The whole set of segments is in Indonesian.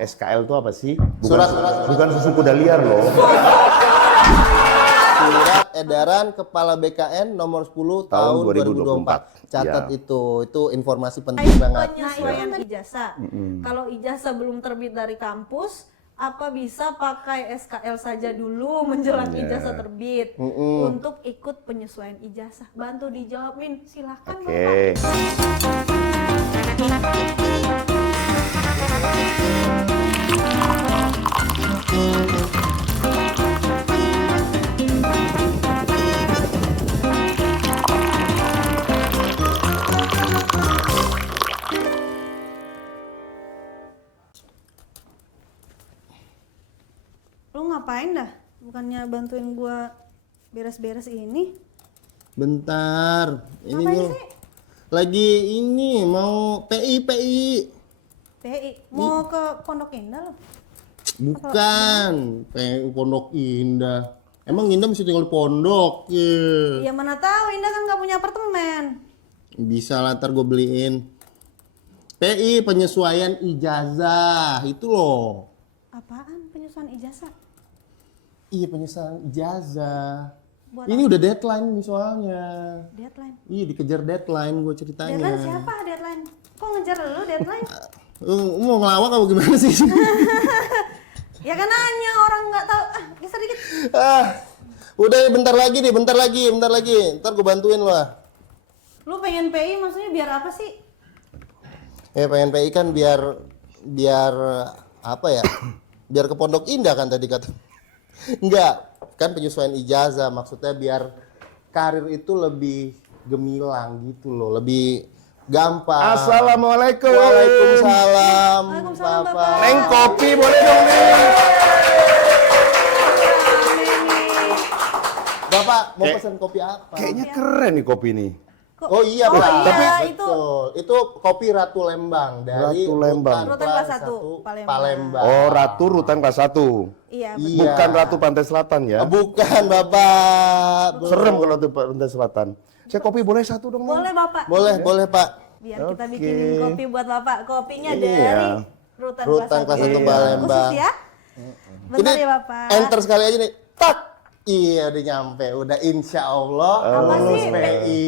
SKL itu apa sih? Surat Bukan susu kuda liar loh. Surat edaran Kepala BKN nomor 10 tahun 2024. Catat Ya. itu informasi penting banget. Penyesuaian ijazah. Kalau ijazah belum terbit dari kampus, apa bisa pakai SKL saja dulu menjelang ijazah terbit untuk ikut penyesuaian ijazah? Bantu dijawabin, silakan Oke. Bapak. Lu ngapain dah? Bukannya bantuin gua beres-beres ini? Bentar, ini Ngapain gua sih? lagi ini mau PI. PI, mau ke Pondok Indah lo? Bukan, PI Pondok Indah. Emang Indah mesti tinggal di pondok ya. Ya mana tahu, Indah kan nggak punya apartemen. Bisa lah, ntar gue beliin. PI penyesuaian ijazah itu loh. Apaan penyesuaian ijazah? Iya, penyesuaian ijazah. Buat Ini udah deadline nih soalnya. Deadline. Iya, dikejar deadline gue ceritanya. Deadline siapa deadline? Kok ngejar lu deadline? Mau ngelawak apa gimana sih? Ya kan nanya orang nggak tahu. Geser dikit. Udah ya, bentar lagi. Ntar gue bantuin lah. Lu pengen PI maksudnya biar apa sih? Ya pengen PI kan biar apa ya? Biar ke Pondok Indah kan tadi kata. Enggak, kan penyesuaian ijazah maksudnya biar karir itu lebih gemilang gitu loh, lebih gampang. Assalamualaikum. Waalaikumsalam. Waalaikumsalam, Bapak. Neng kopi boleh dong nih. Bapak mau Kayak- pesan kopi apa? Kayaknya keren nih kopi nih. Oh iya Oh Pak. iya, Betul. Itu kopi Ratu Lembang dari Ratu Lembang. Rutan kelas 1, Palembang. Oh, Ratu Rutan kelas 1. Iya, Iya. Bukan Ratu Pantai Selatan ya. Bukan Bapak. Serem kalau Ratu Pantai Selatan. Saya kopi boleh satu dong, Neng? Boleh Bapak. Boleh Pak. Biar kita Oke. bikinin kopi buat Bapak. Kopinya Iya. dari Rutan Rutan kelas 1 1 Palembang. Khusus ya. Bentar ya Bapak. Enter sekali aja nih. Tak. Iya udah nyampe. Udah insya Allah Apa lulus sih? PI.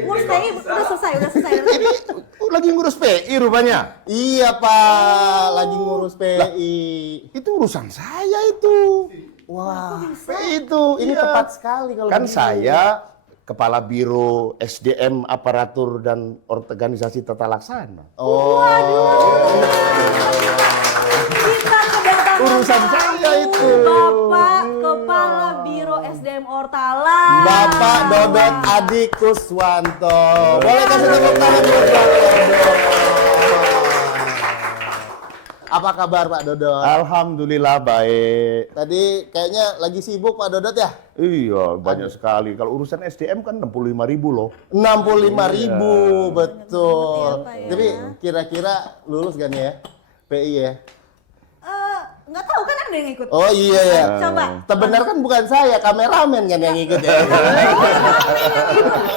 Ngurus PI udah selesai. Ini lagi ngurus PI rupanya. Iya Pak. Lagi ngurus PI. Itu urusan saya itu. Wah. PI itu. Ini iya. tepat sekali kalau Kan begitu. saya Kepala Biro SDM Aparatur dan Organisasi Tata Laksana. Oh. Kita kedatangan Urusan saya itu. Bapak Kepala Biro SDM Ortala. Bapak Dodot Adi Kuswanto. Boleh kasih tepuk tangan buat Bapak Dodot. Apa kabar Pak Dodot? Alhamdulillah baik. Tadi kayaknya lagi sibuk Pak Dodot ya? Iya, banyak sekali. Kalau urusan SDM kan 65.000 loh. 65.000, betul. Banget ya, Pak, ya. Tapi kira-kira lulus kan ya? PI ya? Nggak tahu kan ada yang ikut. Oh iya ya. Coba. Terbenar kan bukan saya, kameramen kan yang ikut ya?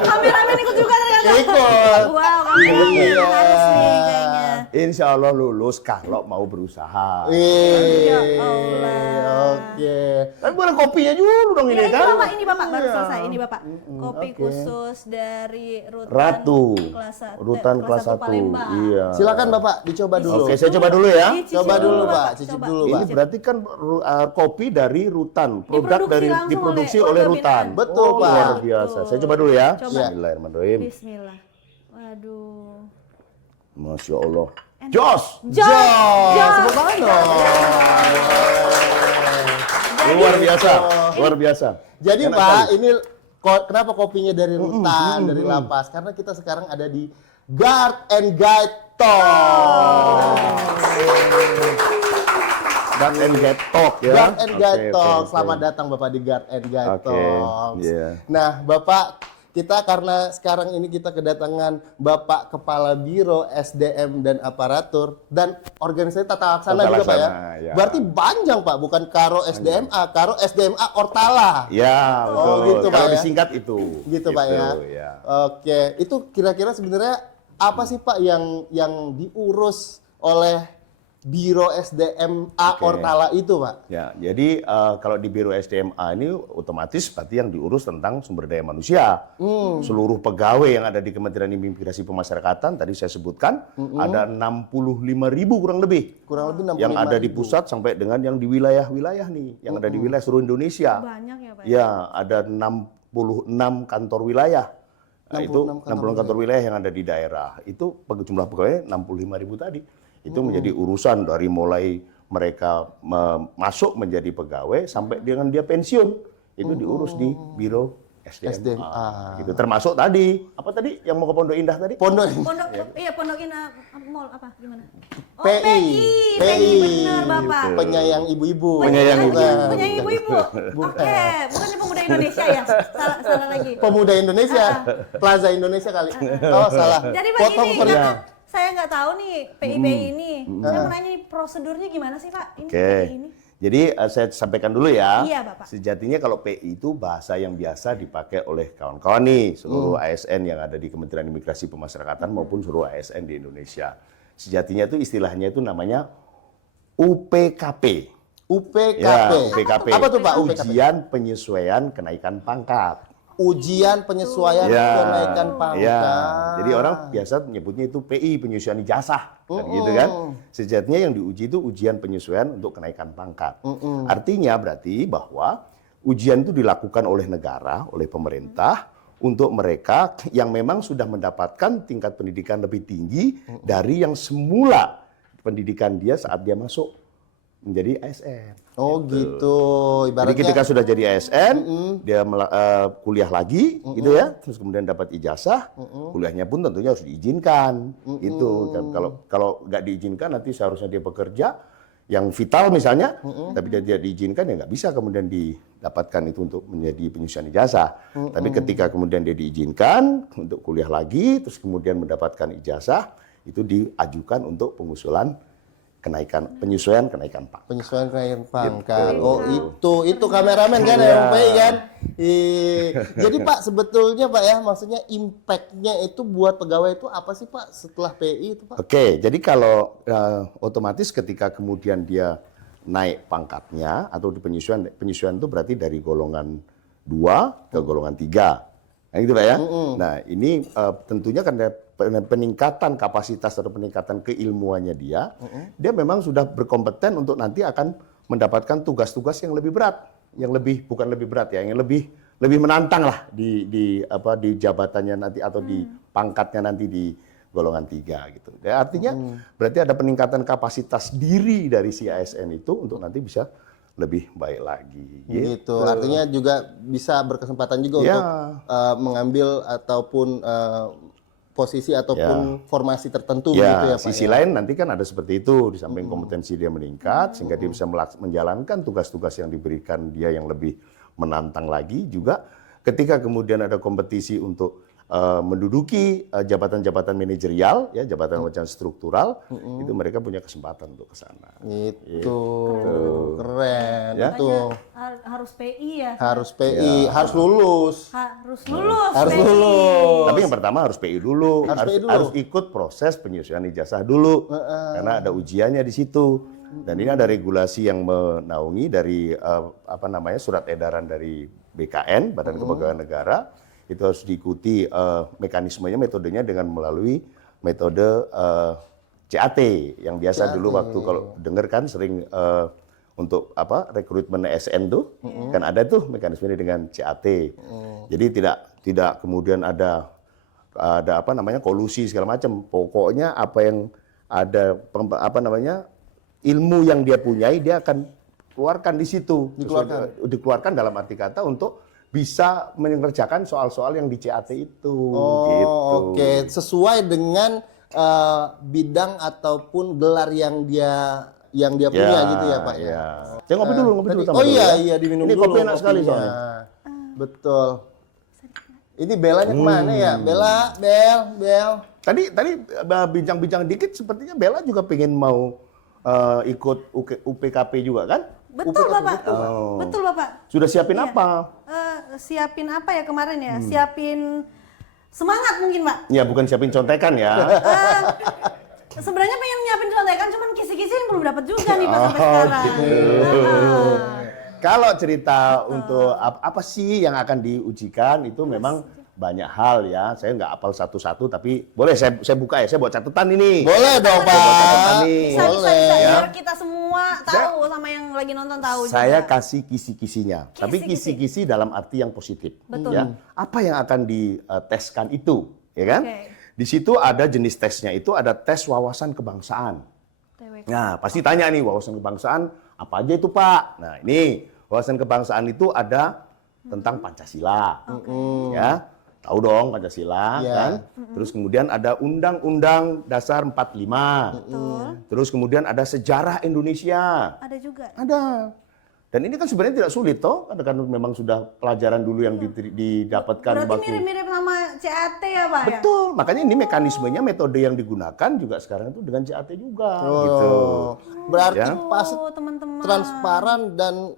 Kameramen ikut juga ternyata. Ikut. Wow, kameramen Iya. harus nih kayaknya. Insya Allah lulus kalau mau berusaha. Ya Wih, Allah. oke. Kan boleh kopinya dulu dong Iya, ini kan. ini Bapak baru Iya. selesai. Ini Bapak. Kopi oke. khusus dari Rutan Ratu. Rutan kelas 1 1. Palembang. Iya. Silakan Bapak dicoba dulu. Oke, saya coba dulu ya. Dicicip Coba dulu, Bapak. Pak. Cicip Coba. dulu, Ini Pak. berarti kan kopi dari Rutan, produk Diproduksi dari langsung diproduksi oleh oleh warga Rutan. binaan. Betul, Pak. Luar biasa. Saya coba dulu ya. Coba. Bismillahirrahmanirrahim. Bismillah. Waduh. Masya Allah. Jos. Jos. Tepuk tangan dong. Luar biasa. Luar biasa. Jadi Enak Pak, sekali. ini kenapa kopinya dari Rutan, dari Lapas? Karena kita sekarang ada di Guard and Guide Talk. Guard and Guide Talk ya. Guard and Guide Oke, Talk. oke, Selamat oke. datang Bapak di Guard and Guide Oke, Talk. iya. Nah, Bapak, kita karena sekarang ini kita kedatangan Bapak Kepala Biro SDM dan Aparatur dan organisasi tata laksana Tata juga Pak ya. laksana, ya. Berarti panjang Pak, bukan Karo SDMA, Karo SDMA Ortala. Ya, betul. Oh, gitu, Pak, Kalau ya. disingkat itu. Gitu Pak ya. Oke, itu kira-kira sebenarnya apa sih Pak yang diurus oleh Biro SDMA Ortala itu, Pak? Ya, jadi kalau di Biro SDMA ini otomatis berarti yang diurus tentang sumber daya manusia. Seluruh pegawai yang ada di Kementerian Imigrasi Pemasyarakatan tadi saya sebutkan ada 65.000 kurang lebih. Kurang lebih 65.000. Yang ada di pusat sampai dengan yang di wilayah-wilayah nih, yang ada di wilayah seluruh Indonesia. Banyak ya Pak? Ya, ada 66 kantor wilayah. Nah, itu 66 kantor wilayah yang ada di daerah. Itu jumlah pegawai 65.000 tadi. Itu menjadi urusan dari mulai mereka masuk menjadi pegawai sampai dengan dia pensiun. Itu diurus di Biro SDMA. Gitu. Termasuk tadi, apa tadi yang mau ke Pondok Indah tadi? Pondok Iya Pondok Indah Mall apa gimana? PI. benar Bapak. Penyayang ibu-ibu. Penyayang ibu-ibu. Penyayang ibu-ibu. Oke, bukannya pemuda Indonesia ya? Salah lagi. Pemuda Indonesia, Plaza Indonesia kali. Oh, salah. Jadi Pak ini saya nggak tahu nih PIPI ini. Saya mau nanya nih prosedurnya gimana sih Pak? Ini PI ini. Jadi saya sampaikan dulu ya. Iya, Bapak. Sejatinya kalau PI itu bahasa yang biasa dipakai oleh kawan-kawan nih, seluruh ASN yang ada di Kementerian Imigrasi Pemasyarakatan maupun seluruh ASN di Indonesia. Sejatinya itu istilahnya itu namanya UPKP. UPKP. Ya, UPKP. Apa tuh Pak? Ujian penyesuaian kenaikan pangkat. Ujian penyesuaian kenaikan pangkat. Ya, jadi orang biasa menyebutnya itu PI, penyesuaian ijazah, kan gitu kan. Sejatinya yang diuji itu ujian penyesuaian untuk kenaikan pangkat. Artinya berarti bahwa ujian itu dilakukan oleh negara, oleh pemerintah, untuk mereka yang memang sudah mendapatkan tingkat pendidikan lebih tinggi dari yang semula pendidikan dia saat dia masuk menjadi ASN. Oh gitu. Jadi ketika sudah jadi ASN, dia kuliah lagi, gitu ya, terus kemudian dapat ijazah, kuliahnya pun tentunya harus diizinkan, gitu. Dan kalau nggak diizinkan nanti seharusnya dia bekerja yang vital misalnya, tapi dia tidak diizinkan ya nggak bisa kemudian didapatkan itu untuk menjadi penyusuan ijazah. Tapi ketika kemudian dia diizinkan untuk kuliah lagi, terus kemudian mendapatkan ijazah, itu diajukan untuk pengusulan penyesuaian kenaikan pangkat. Penyesuaian kenaikan pangkat. Oh itu kameramen kan yang PI kan. Jadi Pak sebetulnya Pak ya maksudnya impact-nya itu buat pegawai itu apa sih Pak setelah PI itu Pak? Oke, jadi kalau otomatis ketika kemudian dia naik pangkatnya atau di penyesuaian itu berarti dari golongan 2 ke golongan 3. Nah, gitu Pak ya. Nah, ini tentunya karena peningkatan kapasitas atau peningkatan keilmuannya dia memang sudah berkompeten untuk nanti akan mendapatkan tugas-tugas yang lebih berat, yang bukan lebih berat ya, yang lebih menantang lah di jabatannya nanti atau di pangkatnya nanti di golongan 3 gitu. Ya, artinya berarti ada peningkatan kapasitas diri dari si ASN itu untuk nanti bisa lebih baik lagi. Gitu. Artinya juga bisa berkesempatan juga untuk mengambil ataupun posisi ataupun formasi tertentu gitu ya Pak. Sisi lain nanti kan ada seperti itu, di samping kompetensi dia meningkat sehingga dia bisa menjalankan tugas-tugas yang diberikan dia yang lebih menantang lagi, juga ketika kemudian ada kompetisi untuk menduduki jabatan-jabatan manajerial, ya jabatan-jabatan struktural, itu mereka punya kesempatan untuk ke sana. Itu keren. Ya? Itu harus PI ya. harus PI, harus lulus. Harus lulus. Harus PI. lulus. Tapi yang pertama harus PI dulu, harus ikut proses penyesuaian ijazah dulu, karena ada ujiannya di situ. Dan ini ada regulasi yang menaungi dari surat edaran dari BKN, Badan Kepegawaian Negara. Itu harus diikuti mekanismenya, metodenya dengan melalui metode CAT yang biasa dulu waktu kalau dengar kan sering untuk rekrutmen ASN tuh kan ada tuh mekanismenya dengan CAT. Jadi tidak kemudian ada kolusi segala macam. Pokoknya apa yang ada ilmu yang dia punyai dia akan keluarkan di situ. Dikeluarkan dalam arti kata untuk bisa mengerjakan soal-soal yang di CAT itu. Oh, oke. Sesuai dengan bidang ataupun gelar yang dia punya gitu ya Pak ya. Saya ngopi dulu Oh iya diminum ini dulu. Ini kopi enak sekali soalnya. Betul. Ini Belanya kemana ya? Bel. Tadi bincang-bincang dikit sepertinya Bella juga pengen mau ikut UPKP juga kan? Betul Bapak. Betul Bapak. Sudah siapin apa? Siapin apa ya kemarin ya? Siapin semangat mungkin Pak. Ya bukan siapin contekan ya. sebenarnya pengen nyiapin contekan, cuman kisi-kisi belum dapat juga nih Pak sampai sekarang. Kalau cerita untuk apa sih yang akan diujikan itu memang banyak hal ya. Saya nggak hafal satu-satu, tapi boleh saya buka ya. Saya buat catatan ini. Boleh dong, Saya buat catatan Pak. nih. Bisa Ya. biar kita semua tahu sama yang lagi nonton tahu Saya juga. kasih kisi-kisinya, tapi kisi-kisi dalam arti yang positif. Betul. Ya. Apa yang akan diteskan itu, ya kan? Oke. Di situ ada jenis tesnya itu ada tes wawasan kebangsaan. TWK. Nah, pasti tanya nih wawasan kebangsaan apa aja itu Pak? Nah ini wawasan kebangsaan itu ada tentang Pancasila, ya tahu dong Pancasila Iya. kan? Terus kemudian ada Undang-Undang Dasar 45, Betul. terus kemudian ada sejarah Indonesia, Ada juga. ada. Dan ini kan sebenarnya tidak sulit toh, karena memang sudah pelajaran dulu yang didapatkan Berarti waktu. mirip-mirip nama CAT ya Pak ya? Betul, makanya ini mekanismenya, metode yang digugakan juga sekarang itu dengan CAT juga, gitu. Berarti Ya. pas Oh teman-teman. transparan dan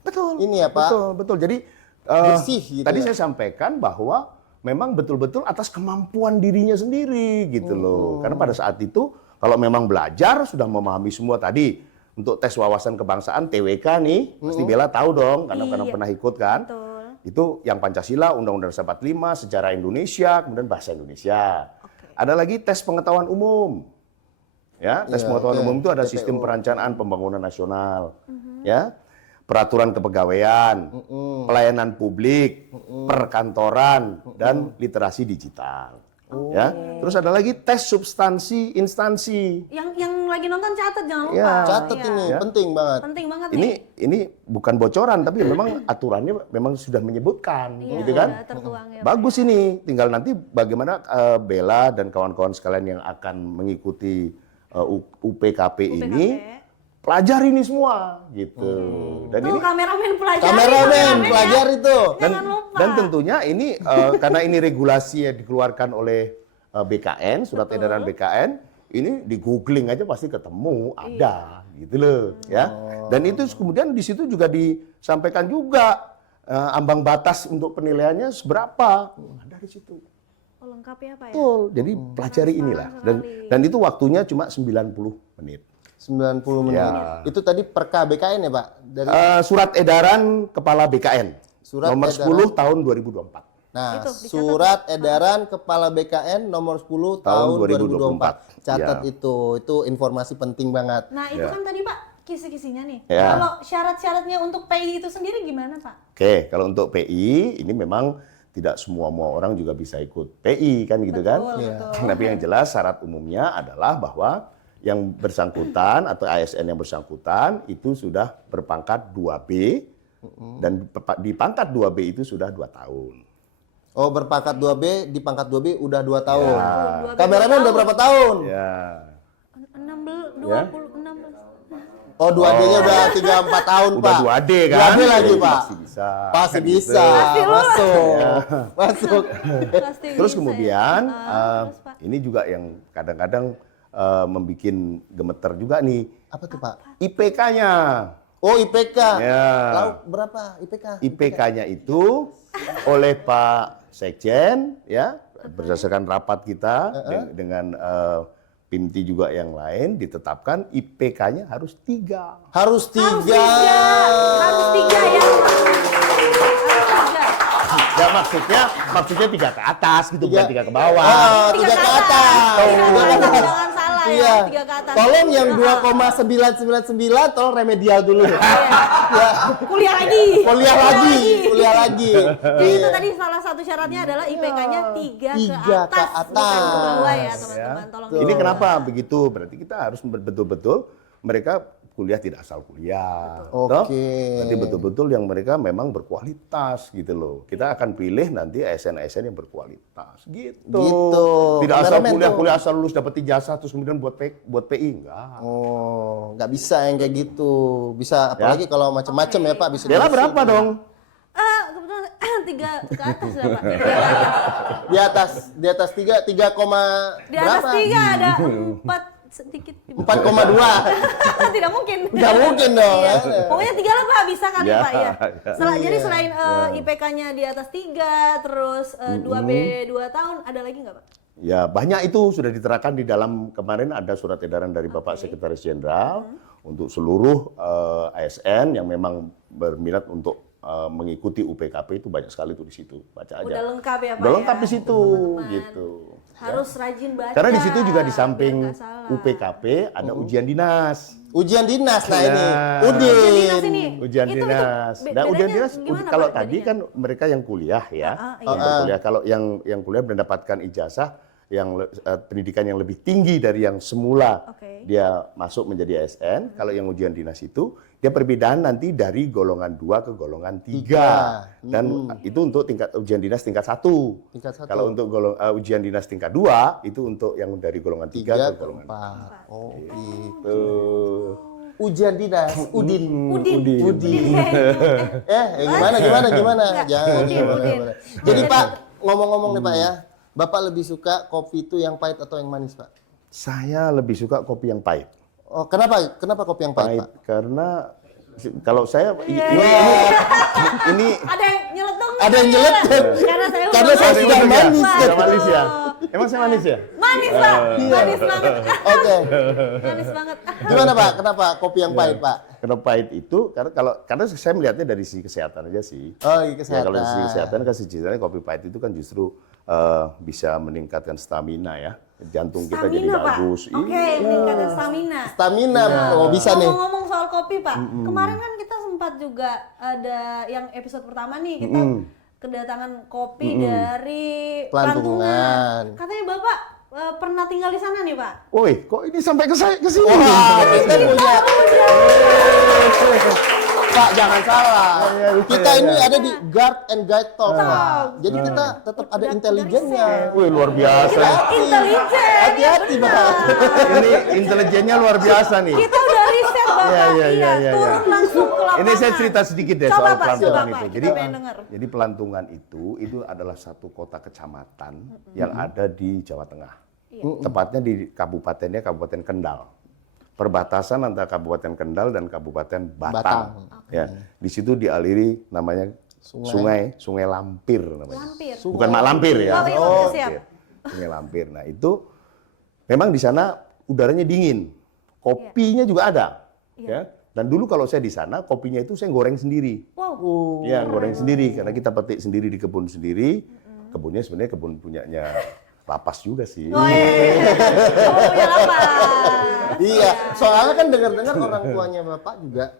Betul. ini ya Pak. Betul, betul. Jadi Bersih gitu tadi ya. saya sampaikan bahwa memang betul-betul atas kemampuan dirinya sendiri gitu loh. Karena pada saat itu kalau memang belajar sudah memahami semua tadi untuk tes wawasan kebangsaan TWK nih, pasti Bella tahu dong karena Iya. pernah ikut kan. Betul. Itu yang Pancasila, Undang-Undang Dasar 45, sejarah Indonesia, kemudian bahasa Indonesia. Ada lagi tes pengetahuan umum. Ya, tes Iya, pengetahuan oke. umum itu ada PPU. sistem perencanaan pembangunan nasional. Ya. Peraturan kepegawaian, pelayanan publik, perkantoran, dan literasi digital. Ya. Terus ada lagi tes substansi instansi. Yang lagi nonton catat jangan lupa. Ya. Catat Iya. ini Ya. penting banget. Penting banget Ini nih. bukan bocoran tapi memang aturannya memang sudah menyebutkan, Iya, gitu kan? udah tertuang ya. Pak. Bagus ini, tinggal nanti bagaimana Bella dan kawan-kawan sekalian yang akan mengikuti UPKP ini pelajari ini semua gitu. Dan Tuh ini kameramen pelajari. Kameramen, pelajar itu. Jangan lupa. dan tentunya ini karena ini regulasi yang dikeluarkan oleh BKN, surat edaran BKN, ini di googling aja pasti ketemu ada gitu loh ya. Dan itu kemudian di situ juga disampaikan juga ambang batas untuk penilaiannya seberapa. Ada di situ. Oh, lengkap ya Pak ya. Betul. Jadi pelajari inilah dan itu waktunya cuma 90 menit. 90 menit. Ya. Itu tadi per KBKN ya Pak? Dari Surat edaran Kepala BKN Surat nomor edaran. 10 tahun 2024. Nah, Itu, dicatat. surat edaran Kepala BKN nomor 10 tahun 2024. Catat Ya. itu informasi penting banget. Nah itu kan tadi Pak kisi-kisinya nih. Ya. Kalau syarat-syaratnya untuk PI itu sendiri gimana Pak? Oke, kalau untuk PI ini memang tidak semua orang juga bisa ikut PI kan gitu kan. Betul. Tapi yang jelas syarat umumnya adalah bahwa yang bersangkutan atau ASN yang bersangkutan itu sudah berpangkat 2B dan di pangkat 2B itu sudah 2 tahun. Oh, berpangkat 2B, di pangkat 2B udah 2 tahun. Dua Kameramen udah berapa tahun? Ya. 16, Ya. 20, 16. Oh, 2D-nya udah 3-4 tahun, Udah Pak. 2D kan? 2D lagi, Jadi Pak. Pasti bisa. Pasti Kan bisa. gitu. Masuk. Masuk. Pasti Terus bisa kemudian ya. Terus, Pak. ini juga yang kadang-kadang membuat gemeter juga nih Apa tuh, Pak? IPK-nya. Oh, IPK. Ya. Tahu berapa IPK? IPK-nya itu oleh Pak Sekjen ya berdasarkan rapat kita dengan PIMTI juga yang lain ditetapkan IPK-nya harus 3. Harus 3. Harus 3 ya. Harus 3. Ya maksudnya 3 ke atas gitu bukan 3 ke bawah. Oh, 3 ke atas. Jangan salah Iya. ya. 3 ke atas. Tolong yang 2,999 tolong remedial dulu. Ya. Kuliah lagi. Kuliah lagi. Jadi itu tadi salah satu syaratnya adalah IPK-nya 3 3 ke atas. ke atas. Bukan ke bawah ya teman-teman. Tolong Ini kenapa begitu? Berarti kita harus betul-betul mereka kuliah tidak asal kuliah. Oke. Toh? Nanti betul-betul yang mereka memang berkualitas gitu loh. Kita akan pilih nanti ASN-ASN yang berkualitas gitu. Gitu. Tidak asal Kameramen kuliah asal lulus dapat ijazah terus kemudian buat PI enggak. Oh, nggak bisa yang kayak gitu. Bisa apalagi kalau macam-macam ya Pak. Bisa Bella diisi. berapa dong? kebetulan 3 ke atas ya Pak. 3 ke atas. Di atas 3 Di atas berapa? 3 ada 4 sedikit. 4,2. Tidak mungkin. Nggak mungkin dong. Iya. Ya. Pokoknya 3 lah Pak, bisa kan Ya, Pak ya. ya. Jadi selain IPK-nya di atas 3, terus 2B 2 tahun, ada lagi nggak Pak? Ya banyak itu sudah diterapkan di dalam, kemarin ada surat edaran dari Bapak Sekretaris Jenderal untuk seluruh ASN yang memang berminat untuk mengikuti UPKP itu banyak sekali tuh di situ, baca aja. Udah lengkap ya Pak Udah ya? lengkap di situ Teman-teman. gitu. Harus rajin baca. Karena di situ juga di biar samping nggak salah. UPKP ada ujian dinas. Ujian dinas, nah ini. Nah. Udin. Ujian dinas ini. Ujian Itu dinas. Nah, ujian bedanya dinas gimana, kalau Pak, tadi bedanya? kan mereka yang kuliah ya. iya. Berkuliah. Kalau yang kuliah mendapatkan ijazah yang pendidikan yang lebih tinggi dari yang semula Oke. dia masuk menjadi ASN. Kalau yang ujian dinas itu dia perbedaan nanti dari golongan 2 ke golongan 3. Dan itu untuk tingkat ujian dinas tingkat 1. Tingkat 1. Kalau untuk ujian dinas tingkat 2 itu untuk yang dari golongan 3 3 ke ke golongan 4. Oh, gitu. gitu. Ujian dinas, Udin. Udin. Gimana? Enggak, Jangan. Udin. Jadi Pak, ngomong-ngomong nih Pak ya, Bapak lebih suka kopi itu yang pahit atau yang manis Pak? Saya lebih suka kopi yang pahit. Oh, kenapa? Kenapa kopi yang pahit Pahit Pak? karena kalau saya ini Ada yang nyeletong. Ada yang nyelet. Karena saya sudah manis. Sudah manis ya. Emang saya manis ya? Manis Pak. Manis banget. Oke. Manis banget. Gimana Pak? Kenapa kopi yang pahit Pak? Karena pahit itu karena saya melihatnya dari sisi kesehatan aja sih. Oh, iya, Ya, kesehatan. kalau dari sisi kesehatan kan sejujurnya kopi pahit itu kan justru bisa meningkatkan stamina ya. Jantung kita jadi Stamina, Pak. bagus. Oke, Iya. meningkatkan stamina. Stamina, oh bisa nih. Ngomong-ngomong soal kopi, Pak. Kemarin kan kita sempat juga ada yang episode pertama nih, kita kedatangan kopi dari Pelantungan. Katanya Bapak pernah tinggal di sana nih, Pak. Woi, kok ini sampai ke sini? Wah, kita punya. Pak, jangan salah. Kita ini ada di Guard and Guide Talk, Pak. Jadi kita tetap ada intelijennya. Wih, luar biasa. Intelijen. Hati-hati, Pak. Ini intelijennya luar biasa nih. Kita udah riset, Bapak. Iya. Turun langsung ke lapangan. Ini saya cerita sedikit deh Coba, soal Pak, pelantungan coba, itu. Pak. Jadi, Kita pengen dengar. jadi pelantungan itu adalah satu kota kecamatan yang ada di Jawa Tengah. Tepatnya di kabupatennya Kabupaten Kendal. Perbatasan antara Kabupaten Kendal dan Kabupaten Batang. Ya, di situ dialiri namanya Sungai Lampir namanya. Lampir. Bukan Mak Lampir ya. Oh, iya, oke, siap. Sungai Lampir. Nah, itu memang di sana udaranya dingin. Kopinya juga ada. Ya. Dan dulu kalau saya di sana, kopinya itu saya goreng sendiri. Wow. Ya, goreng sendiri karena kita petik sendiri di kebun sendiri. Kebunnya sebenarnya kebun punyanya Lapas juga sih. Oh iya. Oh, punya lapas. Iya, soalnya kan dengar-dengar orang tuanya Bapak juga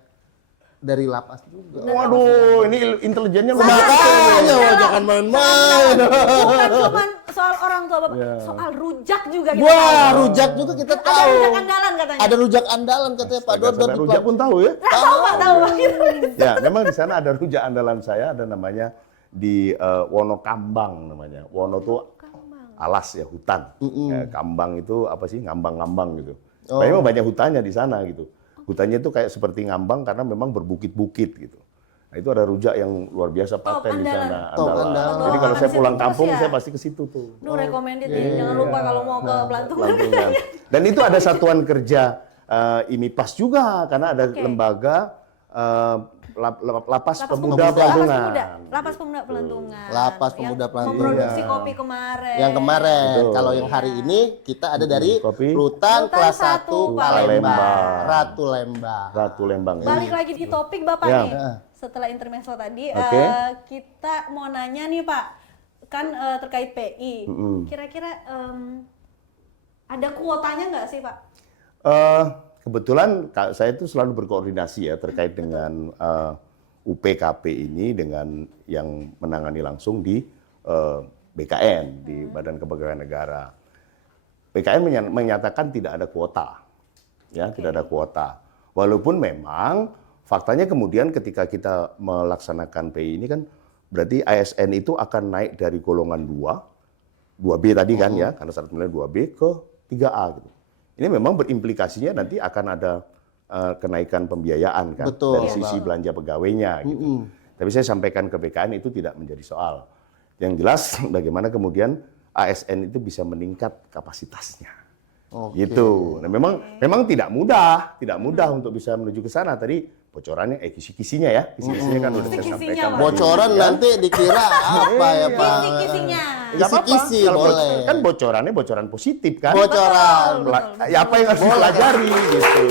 dari lapas juga. Waduh, ini intelijennya lumayan. Makanya jangan main-main. Bukan cuma soal orang tua Bapak, soal rujak juga kita Wah, tahu. rujak juga kita Ada tahu. rujak andalan katanya. Ada rujak andalan katanya Pak Dodon. Sampai rujak pun tahu ya. Tahu Pak, tahu. Ya, memang di sana ada rujak andalan saya, ada namanya di Wonokambang namanya. Wono tuh alas ya, hutan. Ya, kambang itu apa sih? Ngambang-ngambang gitu. Memang banyak hutannya di sana gitu. Hutannya itu kayak seperti ngambang karena memang berbukit-bukit gitu. Nah, itu ada rujak yang luar biasa paten di sana. Top andalan. Jadi kalau saya pulang Terus kampung, ya? saya pasti ke situ tuh. Duh, recommended nih. Jangan lupa kalau mau ke Pelantungan. Pelantungan. Dan itu ada satuan kerja IMIPAS juga karena ada lembaga Lapas Pemuda Pelantungan. Lapas Pemuda Pelantungan. Lapas Pemuda Yang Pelantungan. memproduksi kopi kemarin. Yang kemarin, Betul. kalau yang hari ini kita ada dari Kopi. Rutan kelas 1 Palembang. Ratu Lembang. Ratu Lembang ya. Balik lagi di topik Bapak Ya. nih. Setelah intermezzo tadi, Oke. kita mau nanya nih Pak, kan terkait PI. Kira-kira ada kuotanya nggak sih Pak? Kebetulan saya itu selalu berkoordinasi ya terkait dengan UPKP ini dengan yang menangani langsung di BKN, di Badan Kepegawaian Negara. BKN menyatakan tidak ada kuota, ya tidak ada kuota. Walaupun memang faktanya kemudian ketika kita melaksanakan PI ini kan berarti ASN itu akan naik dari golongan 2B tadi kan ya, karena syarat nilai 2B ke 3A gitu. Ini memang berimplikasinya nanti akan ada kenaikan pembiayaan kan. Betul, dari sisi belanja pegawainya gitu. Tapi saya sampaikan ke BKN itu tidak menjadi soal. Yang jelas bagaimana kemudian ASN itu bisa meningkat kapasitasnya. Gitu. Nah, memang tidak mudah untuk bisa menuju ke sana. Tadi bocorannya, kisi-kisinya ya, kisi-kisinya kan udah saya Kisi-kisinya, sampaikan. Pak. Bocoran nanti dikira apa ya Pak? Kisi-kisinya. Nggak apa-apa. Kisi-kisi Kalau boleh. kan bocorannya bocoran positif kan. Bocoran. Betul. Ya apa yang harus dipelajari gitu.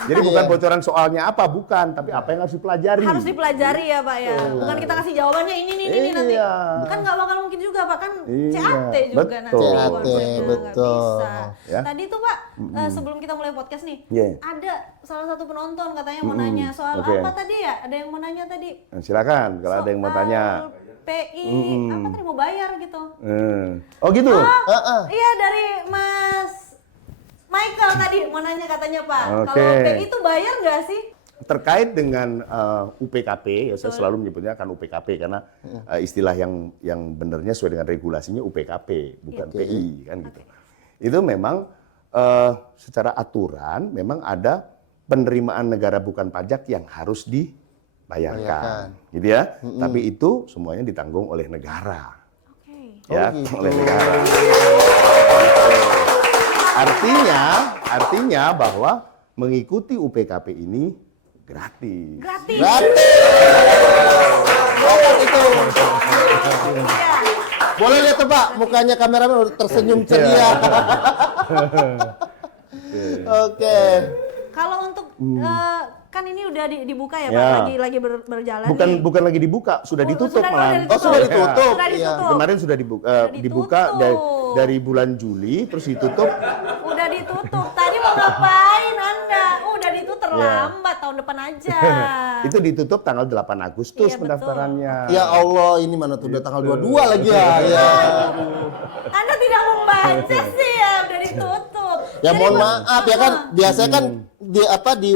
Jadi bukan bocoran soalnya apa, bukan, tapi apa yang harus dipelajari. Harus dipelajari ya Pak ya. Bukan kita kasih jawabannya ini nanti. Iya. Kan nggak bakal mungkin juga Pak, kan Iya, CAT juga nanti. betul. konsepnya, CAT, nggak betul. bisa. Ya. Tadi tuh Pak, sebelum kita mulai podcast nih, Iya. ada salah satu penonton katanya mau nanya soal Oke. apa tadi ya? Ada yang mau nanya tadi. Nah, silakan kalau ada yang mau tanya. PI, apa tadi mau bayar gitu. Oh gitu. Iya dari Mas Michael tadi mau nanya katanya Pak, Oke. kalau PI itu bayar nggak sih? Terkait dengan UPKP, ya saya selalu menyebutnya kan UPKP karena istilah yang benernya sesuai dengan regulasinya UPKP, bukan PI kan gitu. Itu memang secara aturan memang ada penerimaan negara bukan pajak yang harus dibayarkan, gitu ya. Tapi itu semuanya ditanggung oleh negara, Oke. ya, gitu. oleh negara. Artinya bahwa mengikuti UPKP ini gratis. Gratis. Gratis. Bapak itu. Iya. Boleh lihat tuh Pak, mukanya kameramen udah tersenyum ceria. Oke. Kalau untuk kan ini udah dibuka ya Ya. Pak, lagi berjalan nih. Bukan lagi dibuka, sudah ditutup malah. Oh, sudah ditutup. Sudah Iya. ditutup. Kemarin sudah dibuka, Sudah dibuka ditutup. dari bulan Juli, terus ditutup. Udah ditutup. Tadi mau ngapain Anda? Udah ditutup terlambat tahun depan aja. Itu ditutup tanggal 8 Agustus Iya, betul. pendaftarannya. Ya Allah, ini mana tuh udah tanggal 22 lagi ya. Ya. Anda tidak membaca sih ya, udah ditutup. Ya Jadi, mohon Bang, maaf ya kan, biasanya kan di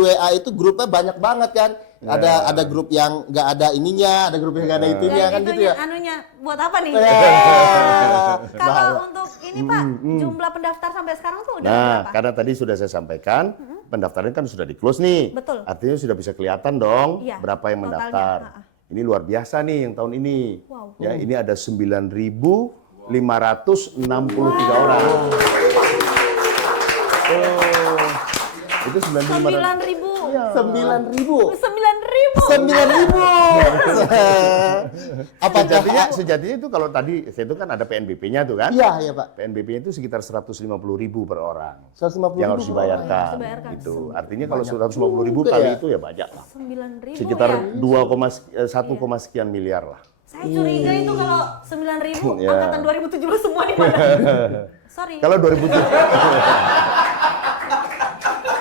WA itu grupnya banyak banget kan. Ada grup yang nggak ada ininya, ada grup yang nggak ada itunya kan gitu ya. Anunya buat apa nih? Ya. Kalau untuk ini Pak, jumlah pendaftar sampai sekarang tuh udah Nah, berapa? karena tadi sudah saya sampaikan, pendaftaran kan sudah di-close nih. Betul. Artinya sudah bisa kelihatan dong Iya, berapa yang totalnya. mendaftar. Ini luar biasa nih yang tahun ini. Wow. Ya, ini ada 9.563 orang. Itu 9.500. 9.000. 9.000. 9.000. 9.000. Apakah Sejatinya itu kalau tadi saya itu kan ada PNBP-nya tuh kan? Iya, iya Pak. PNBP-nya itu sekitar 150.000 per orang 150.000 yang harus dibayarkan. Harus dibayarkan. Gitu. Artinya kalau 150.000 juga kali ya. itu ya banyak lah. 9.000 Sekitar ya. 1, sekian miliar lah. Saya curiga itu kalau 9.000 Ya. angkatan 2017 semua di mana? Sorry. Kalau 2007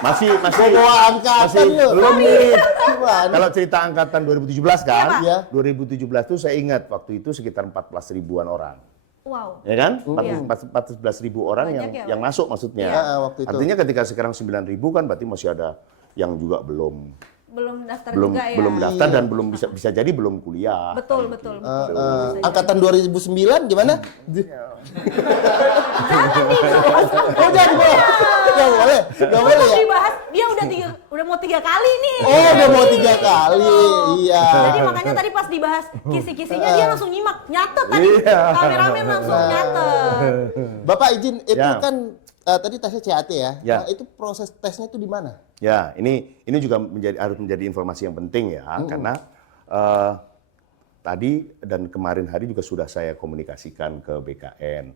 masih bawa angkatan lu? belum nih. Gimana? Kalau cerita angkatan 2017 kan, Iya, 2017 tuh saya ingat waktu itu sekitar 14 ribuan orang. Wow. Ya kan? Iya. 14 ribu orang Banyak yang ya, masuk maksudnya. Iya, waktu itu. Artinya ketika sekarang 9.000 kan berarti masih ada yang juga belum Belum daftar juga ya. daftar dan belum bisa jadi belum kuliah. Betul. Angkatan 2009 gimana? Jangan dibahas. Oh, jangan boleh. Nggak boleh. Nggak boleh ya? Dibahas. Dia udah mau 3 kali nih. Oh, udah mau 3 kali. Iya. Jadi makanya tadi pas dibahas kisi-kisinya dia langsung nyimak, nyatet tadi. Iya. Kameramen langsung nyatet. Bapak izin, itu Ya. kan tadi tesnya CAT ya. Ya. Nah, itu proses tesnya itu di mana? Ya, ini juga harus menjadi informasi yang penting ya, karena tadi dan kemarin hari juga sudah saya komunikasikan ke BKN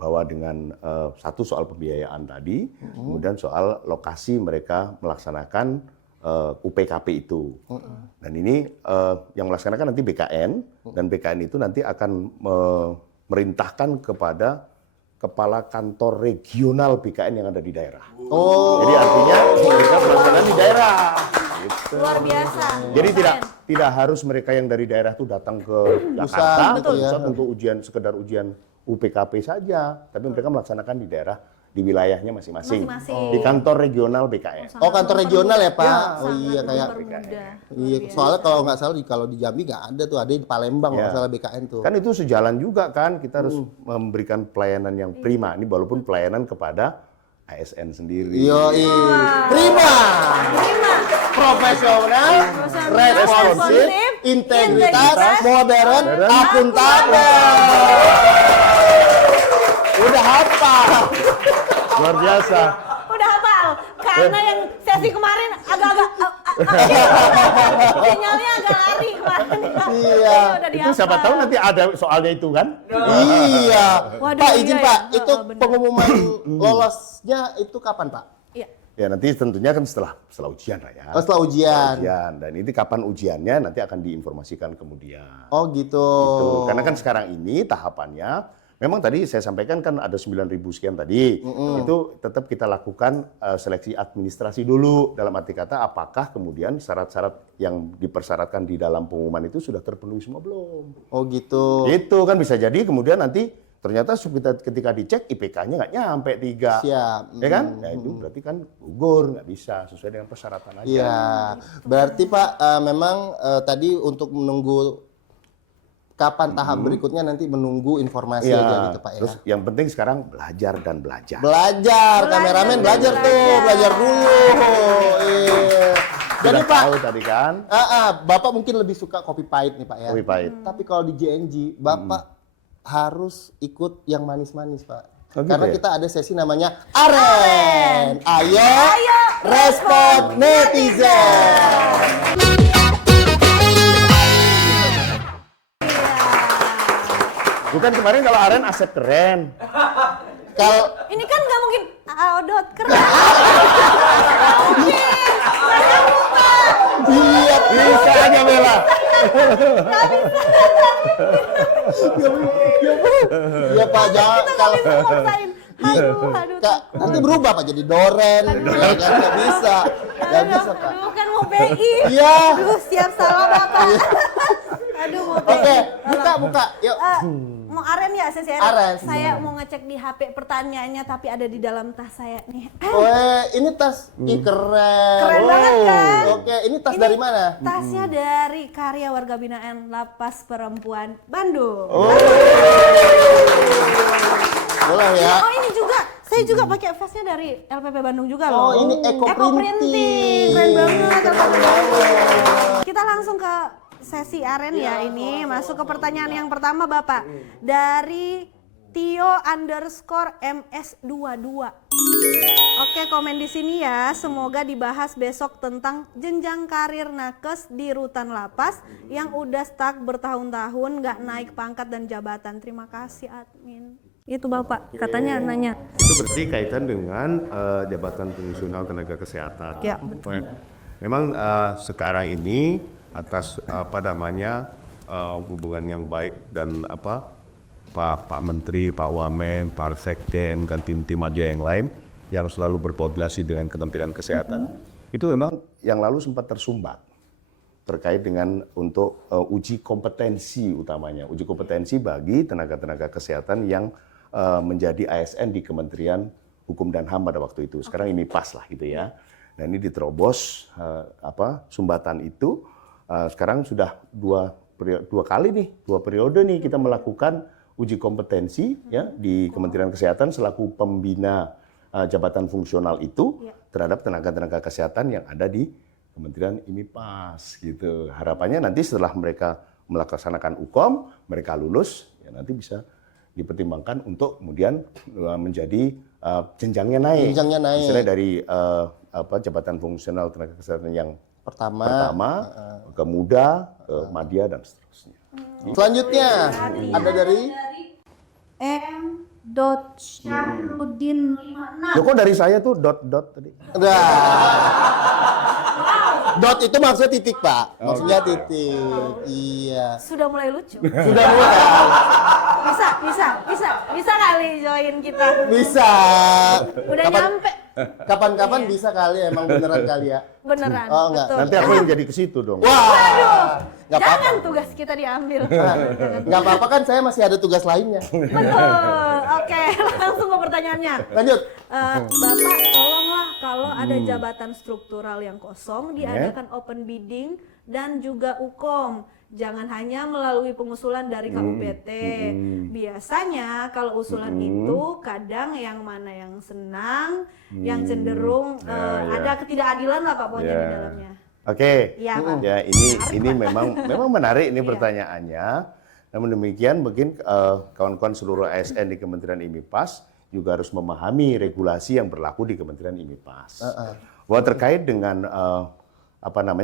bahwa dengan satu soal pembiayaan tadi, kemudian soal lokasi mereka melaksanakan UPKP itu. Dan ini yang melaksanakan nanti BKN, dan BKN itu nanti akan merintahkan kepada kepala kantor regional BKN yang ada di daerah. Oh. Jadi artinya mereka melaksanakan di daerah. Gitu. Luar biasa. Jadi Keren. tidak harus mereka yang dari daerah itu datang ke Jakarta Pusat, atau betul ya. pusat untuk sekedar ujian UPKP saja, tapi mereka melaksanakan di daerah, di wilayahnya masing-masing. Masing-masing. Di kantor regional BKN. Oh, kantor regional ya, Pak? Ya, Oh iya, kayak mempermudah. iya, soalnya kalau nggak salah kalau di Jambi nggak ada tuh, ada di Palembang Ya. nggak salah BKN tuh. Kan itu sejalan juga kan, kita harus memberikan pelayanan yang prima. Ini walaupun pelayanan kepada ASN sendiri. Yoi. Prima. Profesional, responsif, integritas, modern, akuntabel. Udah hafal. Luar biasa. Udah hafal. Karena yang sesi kemarin agak-agak sinyalnya agak lari kemarin. Iya. Udah Itu siapa dihafal. tahu nanti ada soalnya itu kan? Iya. Waduh, Pak, iya izin ya. Pak, itu Bener. pengumuman lolosnya itu kapan Pak? Iya. Ya nanti tentunya kan setelah ujian lah ya. Oh, setelah ujian. Ujian. Dan ini kapan ujiannya nanti akan diinformasikan kemudian. Oh gitu. Gitu. Karena kan sekarang ini tahapannya, memang tadi saya sampaikan kan ada 9.000 sekian tadi. Itu tetap kita lakukan seleksi administrasi dulu. Dalam arti kata apakah kemudian syarat-syarat yang dipersyaratkan di dalam pengumuman itu sudah terpenuhi semua belum. Oh gitu. Itu kan bisa jadi kemudian nanti ternyata ketika dicek IPK-nya nggak nyampe 3. Siap. Ya kan? Ya itu berarti kan gugur, nggak bisa sesuai dengan persyaratan aja. Iya. Berarti Pak, memang tadi untuk menunggu kapan tahap berikutnya nanti menunggu informasi Iya. aja gitu Pak ya. Terus yang penting sekarang belajar dan belajar. Belajar, kameramen belajar tuh, belajar dulu. Iya. Jadi Sudah Pak, tahu tadi kan? Bapak mungkin lebih suka kopi pahit nih Pak ya. Kopi pahit. Tapi kalau di JNG, Bapak harus ikut yang manis-manis Pak. Oh, gitu Karena ya? kita ada sesi namanya Aren. Ayo, respon netizen. Bukan kemarin kalau Aren Asep keren. Kalau Ini kan nggak mungkin Aodot keren. Saya lupa. iya, Bisa aja Bella. iya Pak, jangan Kita nggak kalau bisa maksain. Aduh. Kak, nanti berubah Pak jadi Doren. Ya kan nggak bisa. Nggak bisa Pak. Aduh, kan mau PI. Iya. Aduh, siap salah Bapak. Aduh, mau PI. Oke, buka. Yuk. Mau Aren ya, sesi Aren. Saya mau ngecek di HP pertanyaannya, tapi ada di dalam tas saya nih. Weh, ini tas keren. Keren banget kan? Oke, ini tas Ini dari mana? Tasnya dari Karya Warga Binaan Lapas Perempuan Bandung. Boleh ya. Oh ini juga, saya juga pakai vestnya dari LPP Bandung juga Oh, loh. ini Eco Printing. Keren banget. Keren banget. Kita langsung ke sesi Aren ya ini. Masuk ke pertanyaan yang pertama Bapak. Dari Tio_MS22. Oke, komen di sini ya. Semoga dibahas besok tentang jenjang karir nakes di rutan lapas yang udah stuck bertahun-tahun nggak naik pangkat dan jabatan. Terima kasih admin. Itu Bapak katanya nanya. Itu berarti kaitan dengan jabatan fungsional tenaga kesehatan. Ya, betul. Memang sekarang ini atas hubungan yang baik dan Pak Menteri, Pak Wamen, Pak Sekden, dan tim-tim aja yang lain yang selalu berkoordinasi dengan Kementerian Kesehatan. Itu memang Yang lalu sempat tersumbat terkait dengan untuk uji kompetensi utamanya. Uji kompetensi bagi tenaga-tenaga kesehatan yang menjadi ASN di Kementerian Hukum dan HAM pada waktu itu. Sekarang ini pas lah gitu ya. Nah ini diterobos sumbatan itu. Sekarang sudah dua periode nih kita melakukan uji kompetensi ya di Kementerian Kesehatan selaku pembina jabatan fungsional itu terhadap tenaga-tenaga kesehatan yang ada di Kementerian ini pas gitu. Harapannya nanti setelah mereka melaksanakan UKOM, mereka lulus, ya nanti bisa dipertimbangkan untuk kemudian menjadi jenjangnya naik. Jenjangnya naik. Misalnya dari jabatan fungsional tenaga kesehatan yang pertama ke muda, ke madya dan seterusnya. Selanjutnya ada dari M.Syahrudin 56. Loh, kok dari saya tuh dot tadi? Dot itu maksudnya titik Pak. Maksudnya titik. Iya. Sudah mulai lucu. Sudah mulai. Bisa kali join kita. Bisa. Udah nyampe. Kapan-kapan bisa kali emang beneran kali ya. Beneran. Oh, enggak. Betul. Nanti aku yang jadi ke situ dong. Wah. Nggak apa-apa. Jangan tugas kita diambil. Nggak apa-apa kan saya masih ada tugas lainnya. Betul. Oke, langsung ke pertanyaannya. Lanjut. Bapak tolonglah kalau ada jabatan struktural yang kosong diadakan open bidding dan juga UKOM. Jangan hanya melalui pengusulan dari KUPT. Biasanya kalau usulan itu kadang yang mana yang senang, yang cenderung ada ketidakadilan lah Pak pokoknya di dalamnya. Oke. Iya, Pak. Ya ini memang menarik ini pertanyaannya. Namun demikian mungkin kawan-kawan seluruh ASN di Kementerian IMIPAS juga harus memahami regulasi yang berlaku di Kementerian IMIPAS. Bahwa terkait dengan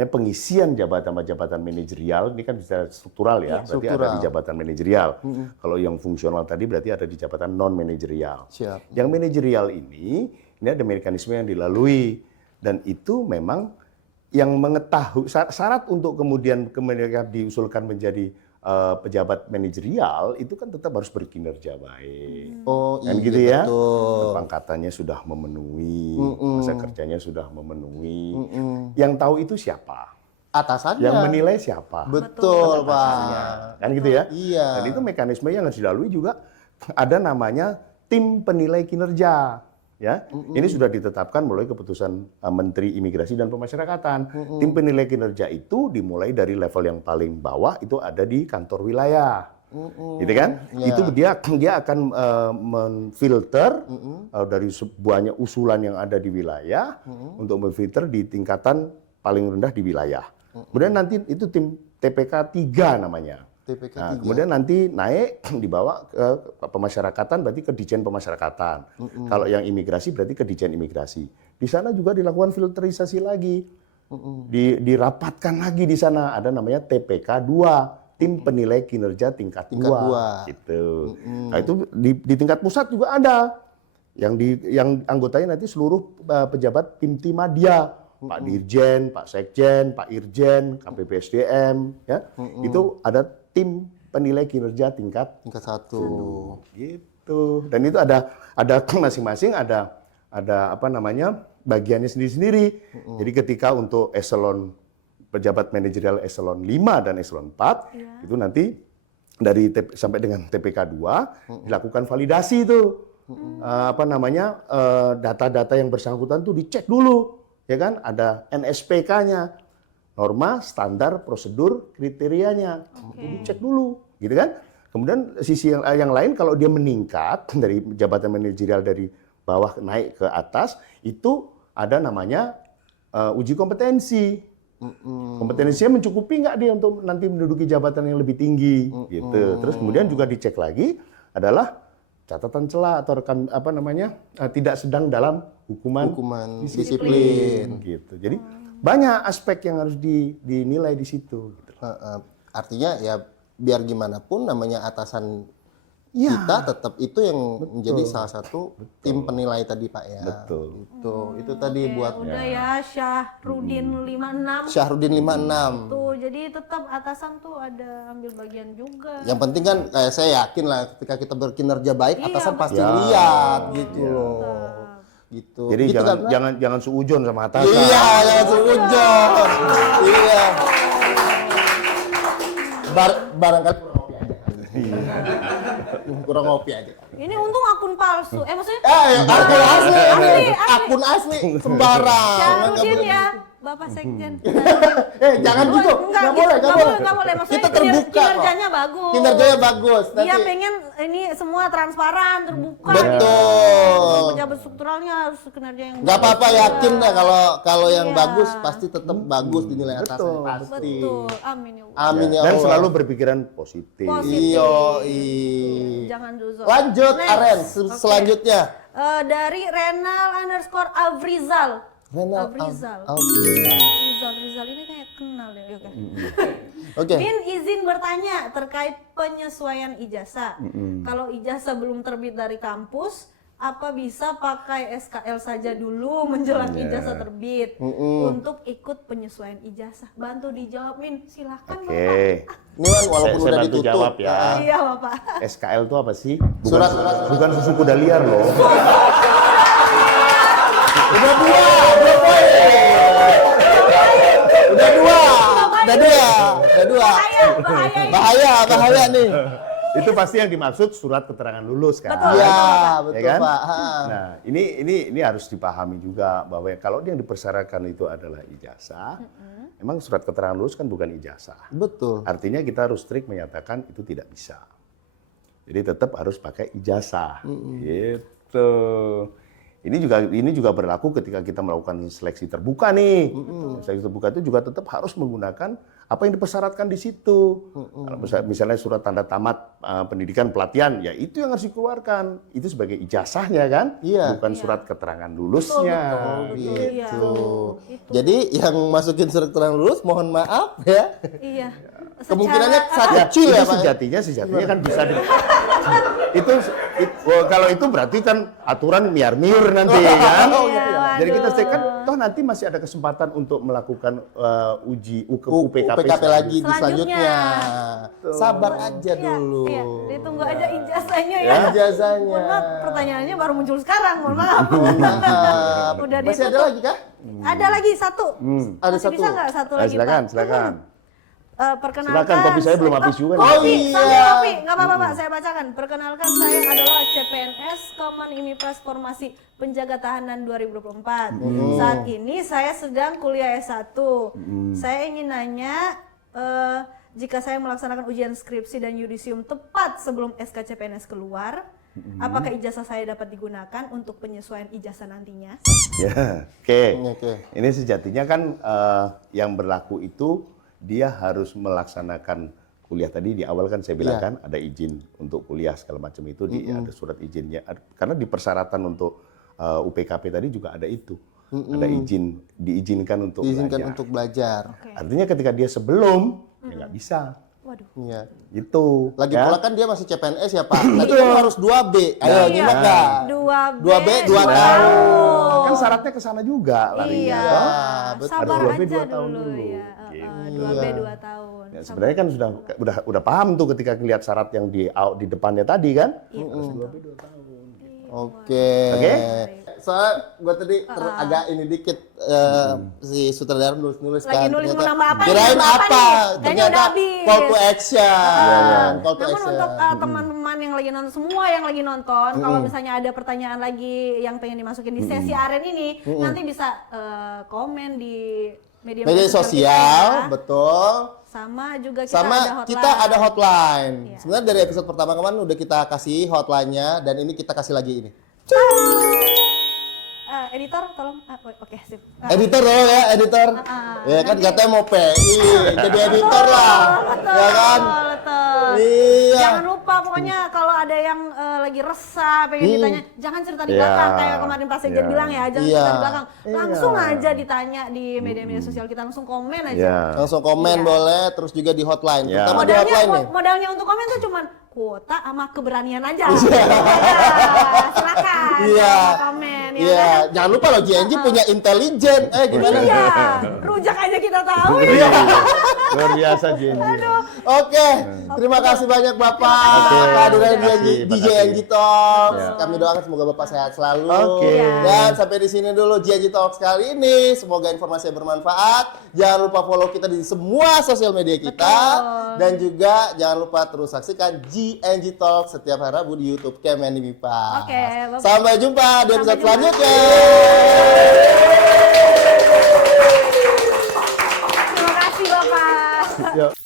pengisian jabatan-jabatan manajerial ini kan bisa struktural ya, berarti ada di jabatan manajerial. Kalau yang fungsional tadi berarti ada di jabatan non manajerial. Yang manajerial ini ada mekanisme yang dilalui dan itu memang yang mengetahui syarat untuk kemudian diusulkan menjadi pejabat manajerial itu kan tetap harus berkinerja baik. Kan gitu ya. Betul. Pangkatannya sudah memenuhi, masa kerjanya sudah memenuhi. Yang tahu itu siapa? Atasannya. Yang menilai siapa? Betul, Pak. Kan gitu ya. Iya. Dan itu mekanisme yang harus dilalui juga ada namanya tim penilai kinerja. Ya, ini sudah ditetapkan melalui keputusan Menteri Imigrasi dan Pemasyarakatan. Tim penilai kinerja itu dimulai dari level yang paling bawah itu ada di kantor wilayah, gitu kan? Itu dia akan menfilter dari banyak usulan yang ada di wilayah untuk menfilter di tingkatan paling rendah di wilayah. Kemudian nanti itu tim TPK 3 namanya. Nah, kemudian nanti naik dibawa ke pemasyarakatan berarti ke Dijen Pemasyarakatan. Kalau yang imigrasi berarti ke Dijen Imigrasi. Di sana juga dilakukan filterisasi lagi. Dirapatkan lagi di sana ada namanya TPK 2, tim penilai kinerja tingkat 2 gitu. Nah, itu di tingkat pusat juga ada. Yang anggotanya nanti seluruh pejabat Pimtimadya. Pak Dirjen, Pak Sekjen, Pak Irjen, KPPSDM, ya, itu ada tim penilai kinerja tingkat 1. Gitu. Dan itu ada masing-masing ada bagiannya sendiri-sendiri. Jadi ketika untuk eselon pejabat manajerial eselon 5 dan eselon 4 itu nanti sampai dengan TPK 2 dilakukan validasi itu. Data-data yang bersangkutan tuh dicek dulu. Ya kan, ada NSPK-nya, norma, standar, prosedur, kriterianya, dicek dulu, gitu kan. Kemudian sisi yang lain kalau dia meningkat dari jabatan manajerial dari bawah naik ke atas, itu ada namanya uji kompetensi. Kompetensinya mencukupi nggak dia untuk nanti menduduki jabatan yang lebih tinggi, gitu. Terus kemudian juga dicek lagi adalah catatan celah atau tidak sedang dalam hukuman disiplin gitu. Jadi banyak aspek yang harus dinilai di situ. Gitu. Artinya ya biar gimana pun namanya atasan kita tetap itu yang menjadi salah satu tim penilai tadi Pak ya. Betul. Itu tadi buat udah ya Syahrudin 56. Syahrudin 56. Tuh, jadi tetap atasan tuh ada ambil bagian juga. Yang penting kan saya yakin lah ketika kita berkinerja baik atasan pasti Ya. lihat gitu loh. Gitu. Jadi gitu jangan suujon sama atasan. Iya, jangan suujon. Iya. Barangkali kurang ngopi aja. Ini untung akun palsu. Maksudnya Akun asli sembarang. Syahrudin ya, Bapak Sekjen. Jangan gitu. Nggak boleh. Maksudnya Kita terbuka. kinerjanya bagus. Kinerjanya bagus. Dia pengen ini semua transparan, terbuka. Betul. Pejabat strukturalnya harus kinerja yang Nggak apa-apa, bagus. yakin deh kalau yang Iya. bagus pasti tetap bagus dinilai atasnya pasti. Betul. Amin ya Allah. Amin ya Dan Allah. selalu berpikiran positif. Jangan duzon. Lanjut Next. Aren, Oke. selanjutnya. Dari Renal_Avrizal. Renal Rizal ini kayak kenal ya. Oke. Min izin bertanya terkait penyesuaian ijazah. Kalau ijazah belum terbit dari kampus, apa bisa pakai SKL saja dulu menjelang ijazah terbit untuk ikut penyesuaian ijazah? Bantu dijawab Min, silahkan Bapak. Oke. Ini kan walaupun Saya udah bantu ditutup. jawab ya. Iya Bapak. SKL itu apa sih? Surat. Bukan susu kuda liar loh. Udah dua poin. Udah dua. Bahaya nih. Itu pasti yang dimaksud surat keterangan lulus kan? Betul. Iya, betul Ya kan? Pak. Nah, ini harus dipahami juga bahwa kalau yang dipersyaratkan itu adalah ijazah, memang surat keterangan lulus kan bukan ijazah. Betul. Artinya kita harus strict menyatakan itu tidak bisa. Jadi tetap harus pakai ijazah. Gitu. Ini juga berlaku ketika kita melakukan seleksi terbuka nih. Seleksi terbuka itu juga tetap harus menggunakan apa yang dipersyaratkan di situ. Kalau misalnya surat tanda tamat pendidikan pelatihan, ya itu yang harus dikeluarkan. Itu sebagai ijazahnya kan, Iya. bukan surat keterangan lulusnya. Gitu. Itu. Jadi yang masukin surat keterangan lulus, mohon maaf ya. Iya. Kemungkinannya Secara- satu kecil Itu ya Pak. sejatinya kan bisa kalau itu berarti kan aturan miar-miur nanti kan. Iya, Jadi kita waduh. kan toh nanti masih ada kesempatan untuk melakukan uji UPKP UPKP lagi di Selanjutnya. selanjutnya. Sabar aja Iya, dulu. iya. Ditunggu aja ijazahnya ya. Ijazahnya. Mohon maaf, pertanyaannya baru muncul sekarang. Mohon maaf. Maaf. Udah Masih ada ditutup. lagi kah? Ada lagi satu. Ada Masih satu. bisa nggak satu lagi, Silakan, Pak? silakan. Perkenalkan. Silakan, kopi saya belum habis juga nih. Kopi, Oh, iya. sambil kopi. Nggak apa-apa, Pak. Saya bacakan. Perkenalkan, saya adalah CPNS Koman IMIPRAS Formasi Penjaga Tahanan 2024. Saat ini saya sedang kuliah S1. Saya ingin nanya, jika saya melaksanakan ujian skripsi dan yudisium tepat sebelum SK CPNS keluar, apakah ijazah saya dapat digunakan untuk penyesuaian ijazah nantinya? Ya, oke. Oke. Ini sejatinya kan yang berlaku itu dia harus melaksanakan kuliah tadi di awal kan saya bilang kan ada izin untuk kuliah segala macam itu ada surat izinnya. Karena di persyaratan untuk UPKP tadi juga ada itu. Ada diizinkan untuk Diizinkan belajar. untuk belajar. Artinya ketika dia sebelum ya nggak bisa. Waduh. Iya. Gitu. Lagi ya. pula kan dia masih CPNS ya Pak. Lagi kan harus 2B. Ayo nyimak nggak? 2B, 2B, 2 tahun. Kan syaratnya ke sana juga larinya. Iya, toh. betul. sabar Harus 2B aja 2 tahun dulu dulu. ya. Gitu. 2B 2 tahun. Ya, sebenarnya kan udah paham tuh ketika lihat syarat yang di depannya tadi kan. Harus 2B 2 tahun. Oke. Oke. Soalnya gua tadi agak ini dikit si sutradara nulis-nulis Lagi kan. nulis mau Ternyata nambah apa nih? kirain Nambah apa apa? nih? Kayaknya Ternyata udah habis. call to action. Call to Namun action. untuk teman-teman yang lagi nonton, semua yang lagi nonton, kalau misalnya ada pertanyaan lagi yang pengen dimasukin di sesi aren ini, nanti bisa komen di Media kita sosial, ya. betul. Sama juga kita Sama ada hotline. kita ada hotline. Iya. Sebenarnya dari episode pertama kemarin udah kita kasih hotline-nya dan ini kita kasih lagi ini. Editor tolong. Oke, sip. Editor dong ya, editor. Ya kan katanya mau PI, jadi editor lah. Ya kan? Betul. Iya. Jangan lupa pokoknya kalau ada yang lagi resah pengen ditanya, jangan cerita di Iya. belakang kayak kemarin Pak Sekjen Iya. bilang ya, jangan Iya. cerita di belakang. Langsung aja ditanya di media-media sosial kita, langsung komen aja. Ya. Langsung komen Iya. boleh, terus juga di hotline. Ya. Terutama di hotline nih. Modalnya untuk komen tuh cuman kuota sama keberanian aja. Silakan. Iya. Komen ya. Iya, kan? jangan lupa loh JNJ punya intelijen. Gimana? Iya. Rujak aja kita tahu Iya. ya. Luar biasa Jenji. Oke, terima kasih banyak Bapak. Oke, Kehadiran terima kasih, di terima JNJ kasih. Talks. Ya. Kami doakan semoga Bapak sehat selalu. Oke. Dan sampai di sini dulu JNJ Talks kali ini. Semoga informasinya bermanfaat. Jangan lupa follow kita di semua sosial media kita. Dan juga jangan lupa terus saksikan JNJ Talks setiap hari Rabu di YouTube Kemen MIPA. Oke, Bapak. Sampai jumpa di episode jumpa. selanjutnya. Terima kasih Bapak. Yuk.